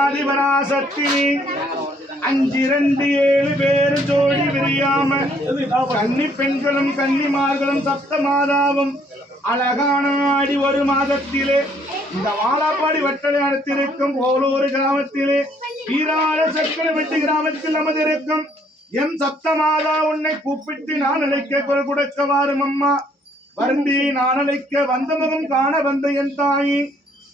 ஆதிபராசக்தினி 5 2 7 பேர் ஜோடி விரியாம கன்னி பெண்களும் கன்னிமார்களும் சப்த மாதாவும் அழகான ஆடி ஒரு மாதத்திலே இந்த வாழாப்பாடி வட்டளை அடுத்திருக்கும் ஓலூர் கிராமத்திலே வீராள சக்கரவெட்டி கிராமத்தில் அமர்ந்திருக்கும் என் சப்த மாதா உன்னை கூப்பிட்டு நான் அழைக்க குரல் கொடுக்க வாரும் அம்மா. வருந்தி நான் அழைக்க வந்த முகம் காண வந்த என் தாயி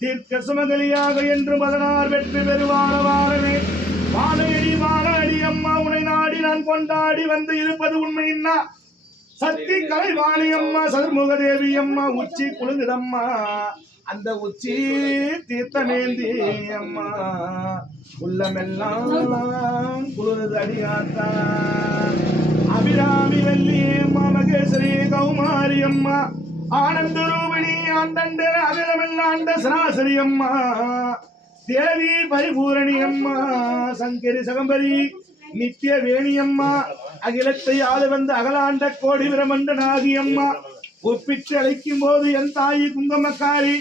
தீர்க்க சுமகலியாக என்று மதனார் வெற்றி பெறுவார வாரமே. வாழடி அம்மா உன்னை நாடி நான் கொண்டாடி வந்து இருப்பது உண்மையின்னா சக்தி கலைவாணி அம்மா சதுர்முக தேவி அம்மா உச்சி குழுங்குதம்மா அந்த உச்சி தீர்த்தமேந்தி அம்மா உள்ளமெல்லாம் குளிர்ந்து அடியாத்தா. அபிராமி வள்ளி அம்மா மகேஸ்வரி கௌமாரி அம்மா ஆனந்த ரூபிணி ஆண்டண்ட அகிலமெல்லாண்ட சராசரி அம்மா தேவி பரிபூரணி அம்மா சங்கரி சகம்பரி நித்திய வேணியம்மா அகிலத்தை ஆளு வந்த அகலாண்ட கோடி பிரமண்ட நாகியம்மா ஒப்பிட்டு அழைக்கும் போது என் தாயி குங்கமக்காரி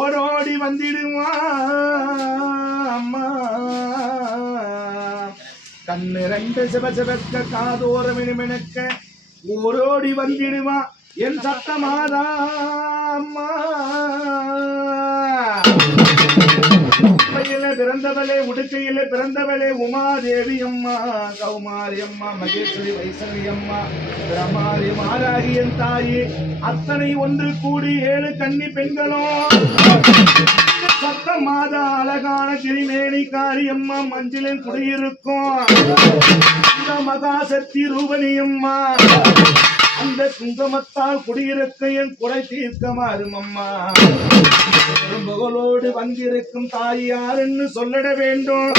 ஓடோடி வந்திடுமா அம்மா. கண்ணு 2 சிவசிவக்க காதோரமினுமெனக்க ஓடோடி வந்திடுமா என் சத்தமாதா அம்மா. பிறந்தவளே உடுக்கையில பிறந்தவளே உமாதேவி அம்மா கௌமாரி அம்மா மகேஸ்வரி வைசவி அம்மா பிரமாரி மாராகி என் தாயி அத்தனை ஒன்று கூடி 7 கன்னி பெண்களும் சத்த மாதா அழகான திருமேனி காரியம்மா மஞ்சளில் குடியிருக்கும் இந்த மகாசக்தி ரூபணி அம்மா அந்த குங்குமத்தால் குடியிருக்க என் குறை தீர்க்க மாறும் அம்மா. புகழோடு வந்திருக்கும் தாயார் என்று சொல்லிட வேண்டும்.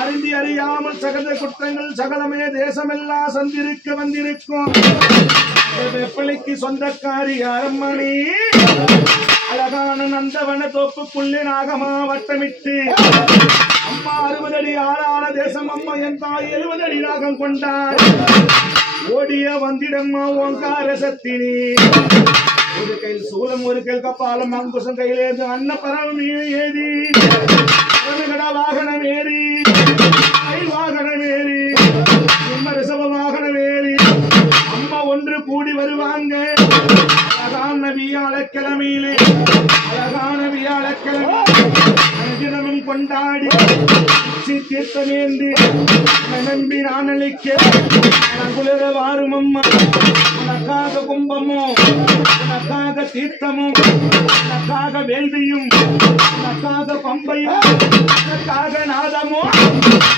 அறிந்தி அறியாமல் சகல குற்றங்கள் சகலமே தேசமெல்லாம் சந்திருக்க வந்திருக்கும் வெப்பளிக்கு சொந்தக்காரி அரண்மணி அழகான நந்தவன தோப்புக்குள்ளே நாகமா வட்டமிட்டு அம்மா 60 அடி ஆளான தேசம் அம்மா என் தாய் 70 அடி நாகம் கொண்டார். ஓடிய வந்திடம்மா ஓங்கார சத்தினி ஒரு கையில் சூலம் ஒரு கையில் கப்பாலம் அங்குசம் கையிலேந்து அன்ன பரவ ஏறி வாகனம் ஏறி வாகனம் ஏறி ரிசவ வாகனம் ஏறி அம்மா ஒன்று கூடி வருவாங்க. அழகான வியாழக்கிழமையிலே அழகான வியாழக்கிழமை தினமும் கொண்டாடி தீர்த்தமேந்தி நம்பி நான் அளிக்க குளிர வாரும் அம்மா. உனக்காக கும்பமும் உனக்காக தீர்த்தமும் உனக்காக வேள்வியும் உனக்காக பம்பையும் உனக்காக நாதமும்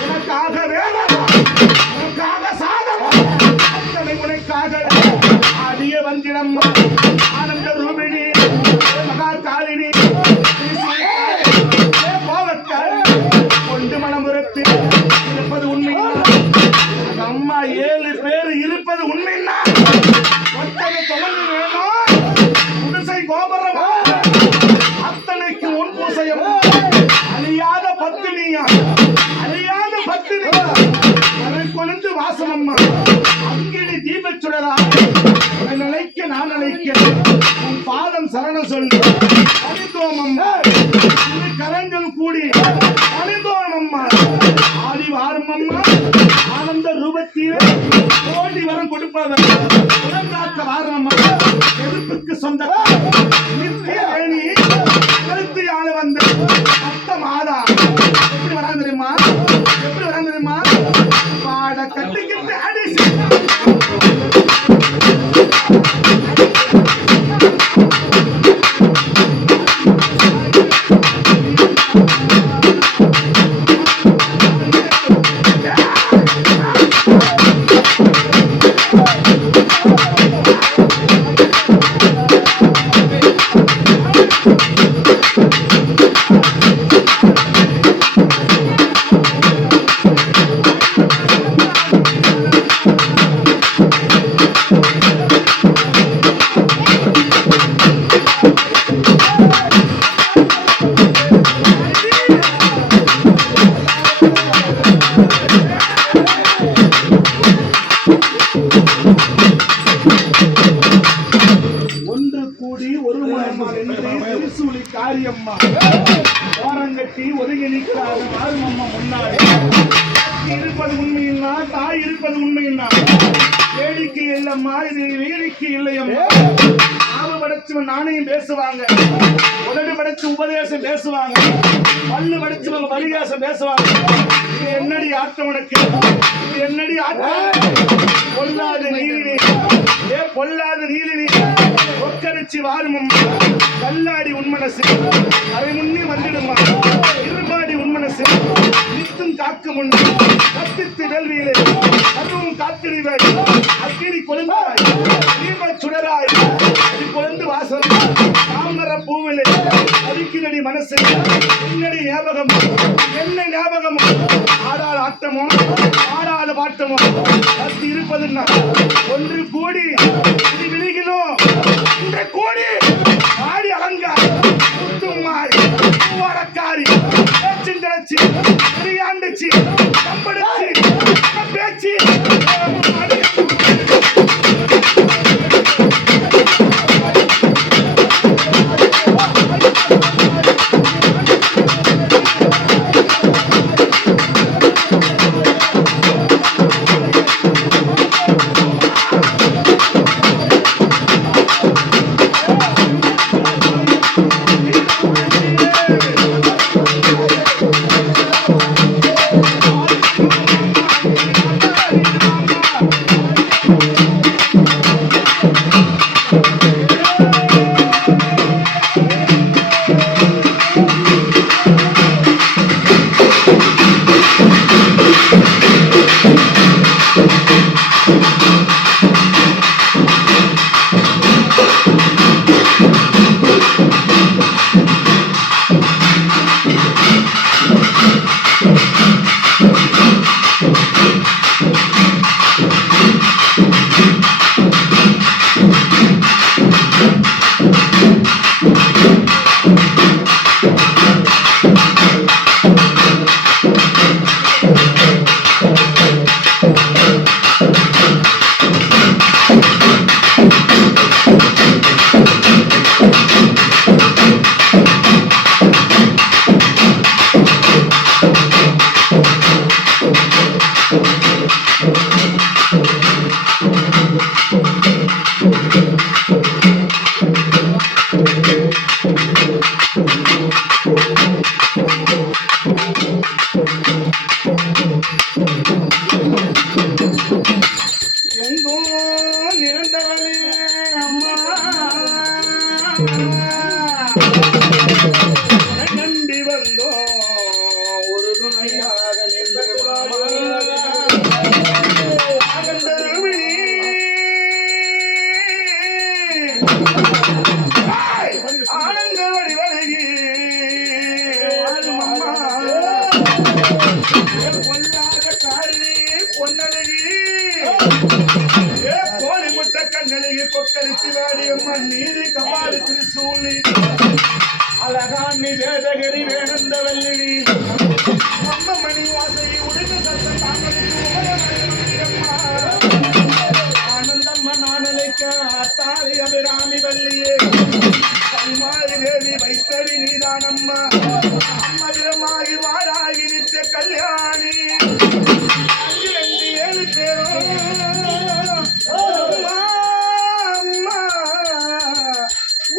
உனக்காக வேதமும் உனக்காக சாதமும் அத்தனை உனக்காக ஆடிய வந்திடம்மா ஆனந்த ரூபிணி மகா காலினி கொண்டு மனமுறத்து இருப்பது உண்மை அம்மா 7 பேர் இருப்பது உண்மைன்னா ஒத்தனை தொடர்ந்து வேணும் குடிசை கோபுரம் அத்தனைக்கு உன் பூசையம் அழியாத பத்தினியா அழியாத பத்தினி அதை கொண்டு வாசம் அம்மா அங்கிடி தீபச் சுடரா நினைக்க நான் நினைக்க உன் பாதம் சரணம் சொல்லு அனிதோம் அம்மா கரங்கள் கூடி அனிதோம் அம்மா ஆதி வாரும் அம்மா ஆனந்த ரூபத்திலே கோடி வரம் கொடுப்பவர் உடன்காக்க வாரம் அம்மா எதிர்ப்புக்கு சொந்த நித்திய வேணி கருத்து ஆள வந்த சத்த மாதா எப்படி வராங்க தெரியுமா எப்படி வராங்க தெரியுமா பாட கட்டிக்கிட்டு அடிச்சு தாய் இருப்பது உண்மைன்னா வேடிக்கை இல்லம்மா, இது வேடிக்கை இல்லையம்மா. நாம படைச்சவன் நாணயம் பேசுவாங்க, உதடு படைச்சு உபதேசம் பேசுவாங்க, பல்லு படைச்சவங்க பரிகாசம் பேசுவாங்க. இது என்னடி ஆட்டம் உனக்கு? இது என்னடி ஆட்டம்? பொல்லாத நீலினி, பொல்லாத நீலினி, ஒக்கரிச்சி வாருமம் கல்லாடி உன்மனசு அரை முன்னே வந்துடுமா, இருபாடி உன்மனசு நித்தும் காக்கும் உண்டு கத்தித்து வேள்வியிலே அதுவும் காத்திடுவாய். அக்கினி கொழுந்தாய் தீப சுடராய் அது கொழுந்து வாசம் தாமர பூவிலே அடிக்கிறடி மனசு. என்னடி ஞாபகம், என்ன ஞாபகம்? ஆடாத ஆட்டமோ ஆடாத பாட்டமோ கத்தி இருப்பதுன்னா ஒன்று கூடி இது விழிகளோ இந்த கோடி ஆடி அலங்காரி முத்துமாரி பூவாரக்காரி பேச்சுங்கலச்சி பெரியாண்டுச்சி கம்படிச்சி பேச்சு நம்பி வந்தோம் ஒரு துணையாக ஆனந்த வடிவழகி பொல்லாத காரி பொன்னழகி கோழி முட்டை கண்ணழகி கொக்கரிச்சு வாடியம்மா நீதி கபாலி திருசூலி அழகாண்டி வேதகிரி வேணந்த வல்லினி மணி வாசை உடைந்த சத்தம் ஆனந்தம்மா நானலைக்க தாலி அபிராமி வல்லியே கல்மாரி தேவி வைஷ்ணவி நீதானம்மா மதுரமாகி வாராகி நித்த கல்யாணி 7 பேரும்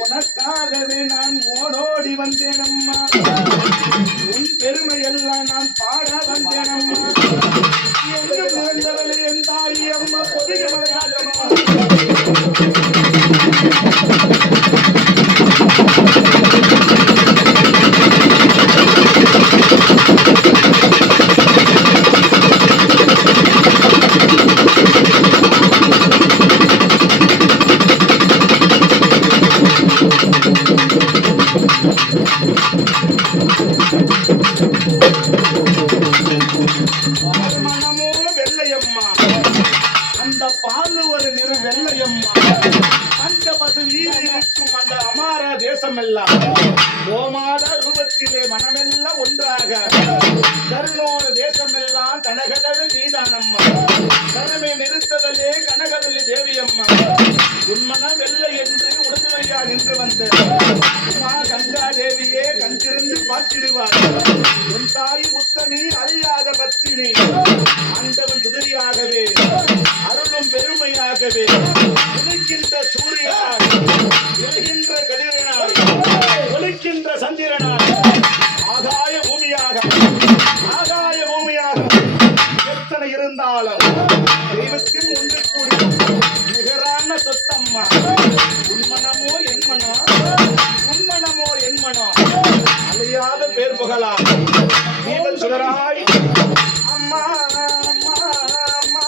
உனக்காகவே நான் ஓடோடி வந்தேனம்மா, உன் பெருமையெல்லாம் நான் பாட வந்தேனம்மா. நீதான் அம்மா. கனவை நிறுத்தவளே கனகவல்லி தேவி அம்மா. உன்மன வெள்ளை என்று உடனடியா நின்று வந்த அம்மா கங்கா தேவியே கண்டிருந்து பார்த்திடுவார். உன் தாய் உத்தமி அறியாத பத்தினி ஆண்டவன் துதிரியாகவே அருளும் பெருமையாகவே உதிக்கின்ற சூரியனாக எழுகின்ற கதிரனாக ஒலிக்கின்ற சந்திரனாக ஆகாய பூமியாக எத்தனை இருந்தாலும் தெய்வத்தின் ஒன்று கூடி நிகரான சொத்தம்மா. உன்மனமோ என் மனம், உன்மனமோ என் மனம் அழியாத பேர் புகழா தீபன் சுடராய் அம்மா அம்மா அம்மா.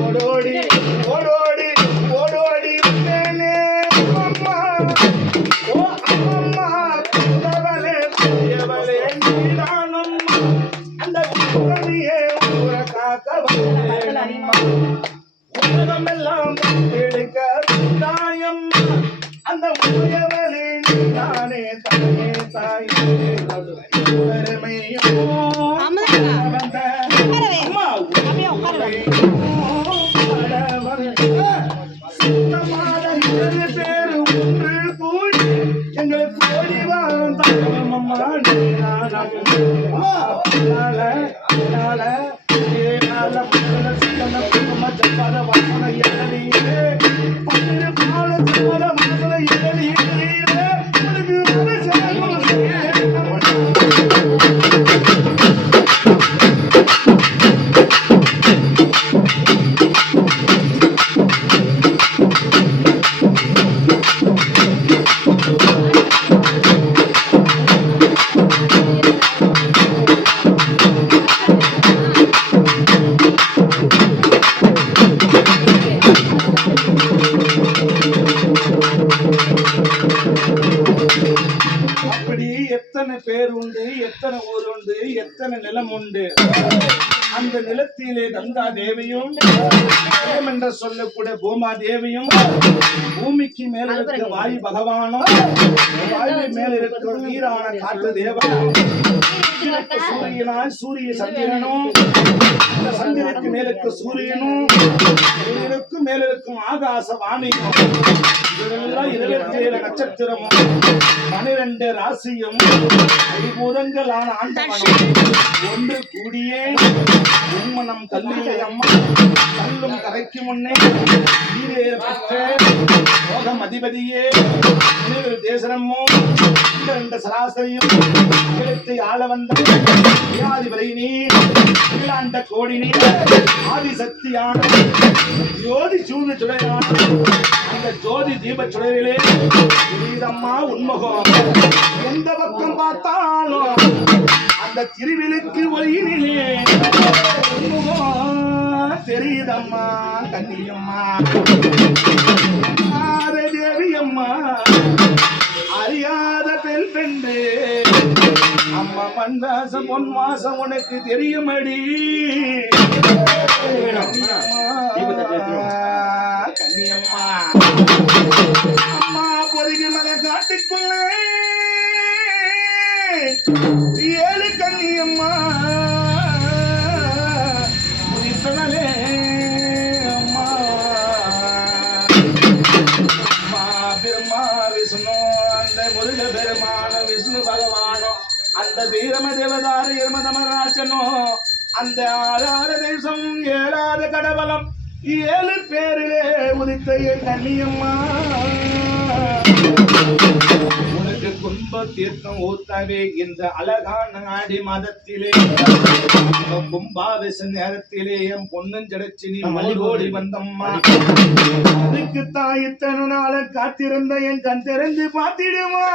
ஓடோடி ஓடோடி ஓடோடி அம்மா ஓ அம்மா புதவளே புயவளே நீதானம் அந்த ஊரணியே ஊர காக்க வந்தேனம்மா உலகமெல்லாம் எடுக்க தாயம் அந்த புயவளே நீதானே தானே தாய் பெருமையும் எத்தனை பேர் உண்டு, எத்தனை ஊர் உண்டு, எத்தனை நிலம் உண்டு. அந்த நிலத்திலே கங்கா தேவியும் என்று சொல்லக்கூடிய பூமா தேவியும் பூமிக்கு மேல இருக்கிற வாயு பகவானும் வாயு மேல இருக்கிற நீரான காற்று தேவனும் சூரியனாய் சூரிய சந்திரனும் அந்த சந்திர சூரியனுக்கு மேலுக்கு சூரியனும் சூரியனுக்கு மேல இருக்கும் ஆகாசவாணியும் இதெல்லாம் 27 நட்சத்திரமும் 12 ராசியும் ஐபூதங்களான ஆண்டவனும் ஒன்று கூடியே உண்மனம் கல்லிலே அம்மா கல்லும் கரைக்கு முன்னே மோகம் அதிபதியே தேசனமோ இந்த சராசரியும் எழுத்தை ஆள வந்த வியாதிபதி நீ இளாண்ட கோடி நீ ஆதிசக்தியான ஜோதி சூழ்ந்து சுடையான அந்த ஜோதி தீப சுடரிலே புரியுதம்மா உன்முகம் எந்த பக்கம் பார்த்தாலும் அந்த திருவிழுக்கு ஒளியினிலே உன்முகம் தெரியுதம்மா கன்னியம்மா தேவி அம்மா அறியாத பெண் பெண்டு அம்மா மண்டாசம் பொன் மாசம் உனக்கு தெரியுமடி கன்னியம்மா அம்மா பொதுகி மலை காட்டுக்குள்ள 7 கன்னியம்மா முடித்தனலே அம்மா பிரம்மா விஷ்ணு அந்த முருக பெருமான விஷ்ணு பகவானோ அந்த வீரம தேவதார இருமதமராஜனோ அந்த ஆறாத தேசம் 7ஆவது கடவலம் 7 பேரிலே உதித்த என் கன்னியம்மா உனக்கு கும்ப தீர்த்தம் ஊத்தவே இந்த அழகான ஆடி மாதத்திலே கும்பாபிஷ நேரத்திலே என் பொன்னஞ்சடைச்சி நீ ஓடி வந்தம்மா அதுக்கு தாய் இத்தனை நாள காத்திருந்த என் கண் திறந்து பார்த்திடுமா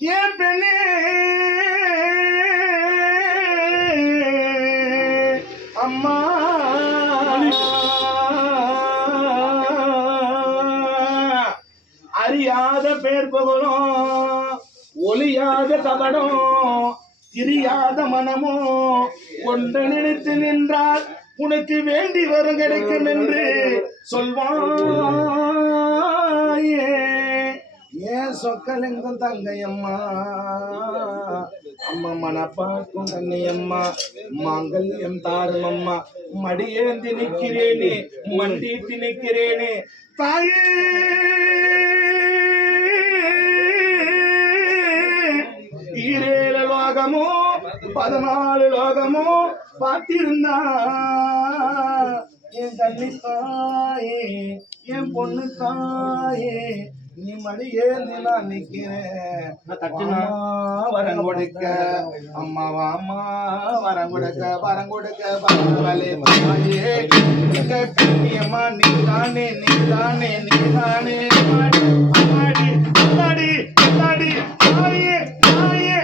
என் பெண்ணே அம்மா அறியாத பேர் புகழும் ஒளியாத கபடம் திரியாத மனமோ ஒன்று நினைத்து நின்றால் உனக்கு வேண்டி வரும் கிடைக்கும் என்று சொல்வாயே ஏன் சொக்கலிங்கம் தங்கையம்மா அம்மா மனப்பாக்கும் கண்ணையம்மா மாங்கல்யம் தாரும் அம்மா மடியேந்தி நிற்கிறேனே மண்டிட்டு நிற்கிறேனே தாயே ஈரேழு லோகமோ 14 லோகமோ பார்த்திருந்தா என் கண்ணி தாயே என் பொண்ணு தாயே நீ மடியே நான் நிக்கிறேன் வரம் கொடுக்க அம்மாவா அம்மா வரம் கொடுக்க கண்ணியம்மா நீ தானே தாயே தாயே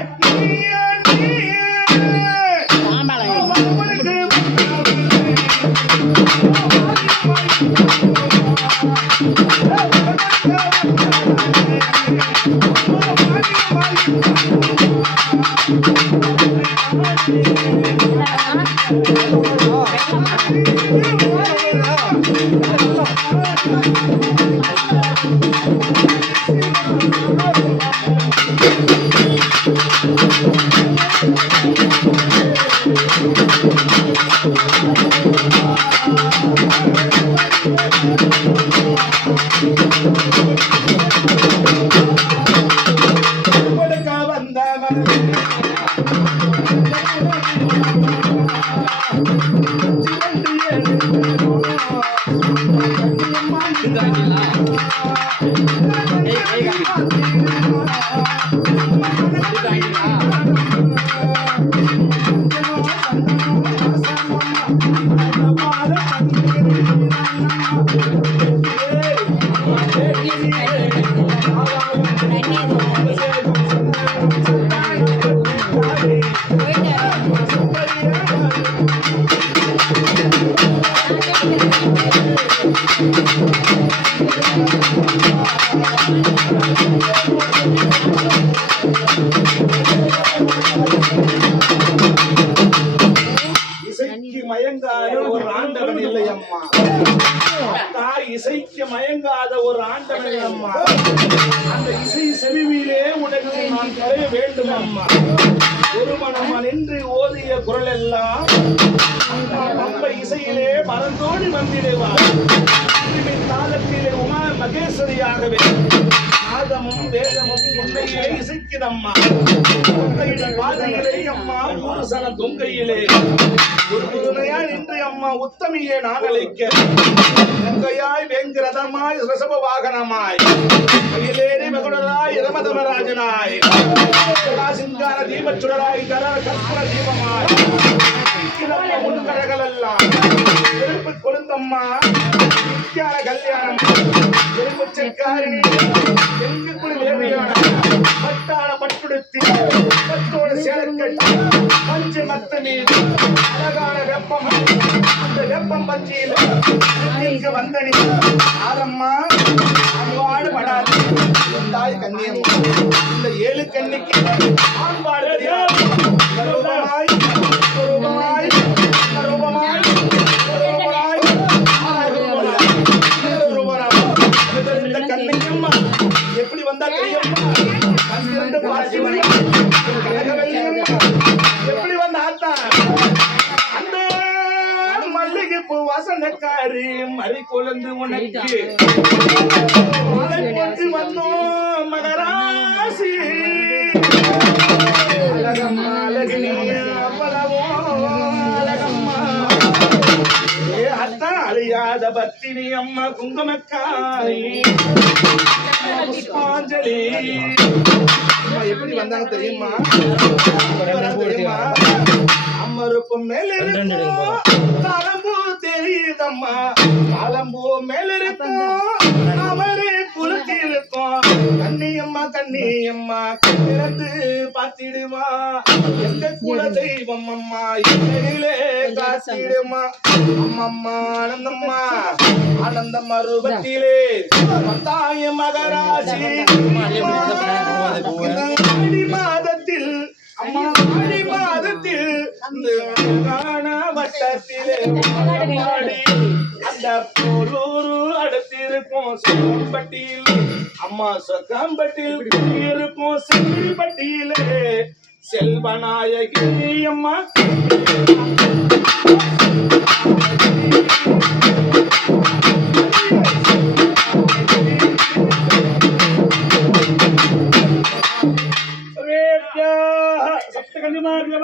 இசைக்கு மயங்காத ஒரு ஆண்டவன் இல்லை அம்மா. தாய் இசைக்கு மயங்காத ஒரு ஆண்டவன் அம்மா. அந்த இசை செவியிலே உனக்கு நான் கரைய வேண்டும் அம்மா. ஒரு மனம் நின்று ஓதிய குரல் எல்லாம் அந்த எழுந்தோடி வந்திடுவார் தாளத்திலே உமா மகேஸ்வரியாகவே நாதமும் வேதமும் உன்னையிலே இசைக்குதம்மா பாதையிலே அம்மா பூசன தொங்கையிலே ஒரு புதுமையா நின்று அம்மா உத்தமியே நான் அழைக்க கங்கையாய் வேங்கிரதமாய் ரிஷப வாகனமாய் கையிலேறி மகுடராய் ரமதமராஜனாய் சிங்கார தீபச்சுடராய் தர கற்பூர தீபமாய் முன்கரகள் எல்லாம் நெருப்பு கொழுந்தம்மா நித்தியான கல்யாணம் நெருப்பு செக்காரிணி எங்குக்குள் வேலையான பட்டான பட்டுடுத்தி பட்டோட சேலக்கட்டி பஞ்சு மத்த மீது அழகான வெப்பம் அந்த வெப்பம் பஞ்சியில் வந்தனி ஆரம்மா அன்பாடு படாது தாய் கண்ணியம்மா இந்த 7 கண்ணிக்கு ஆண்பாடு ரூபமாய் ரூபமாய் ரூபமாய் இந்த கண்ணியம்மா எப்படி வந்தா தெரியுமா கண்ணிரண்டு பாசி எப்படி வந்த ஆத்தா அந்த மல்லிகை பூ வாசனக்காரி மறி கொழுந்து உனக்கு மாலை போட்டு வந்தோம் மகராசி அழகம்மா அழகினி அவ்வளவோ அழகம்மா ஏ அத்தா அழியாத பத்தினி அம்மா குங்குமக்காரி புஷ்பாஞ்சலி எப்படி வந்தாங்க தெரியுமா தெரியுமா அம்மருப்பு மேல இருக்கும் காலம்பூ தெரியுதம்மா காலம்பூ மேல இருக்கும் அவரே குலுக்கி இருக்கும் கண்ணியம்மா கண்ணியம்மா திறந்து பார்த்திடுமா எந்த குல தெய்வம் அம்மா என்னிலே காத்திடுமா அம்மம்மா ஆனந்தம்மா ஆனந்தம்மா ரூபத்திலே வந்தாய மகராசி ஆடி மாதத்தில் அம்மா ஆடி மாதத்தில் வட்டத்திலே அந்த போலூரு அடுத்திருக்கும் சொக்கம்பட்டியில் அம்மா சொக்கம்பட்டியில் இருக்கும் செல்லிப்பட்டியிலே செல்வநாயகி அம்மா சப்தகன்னிமார்க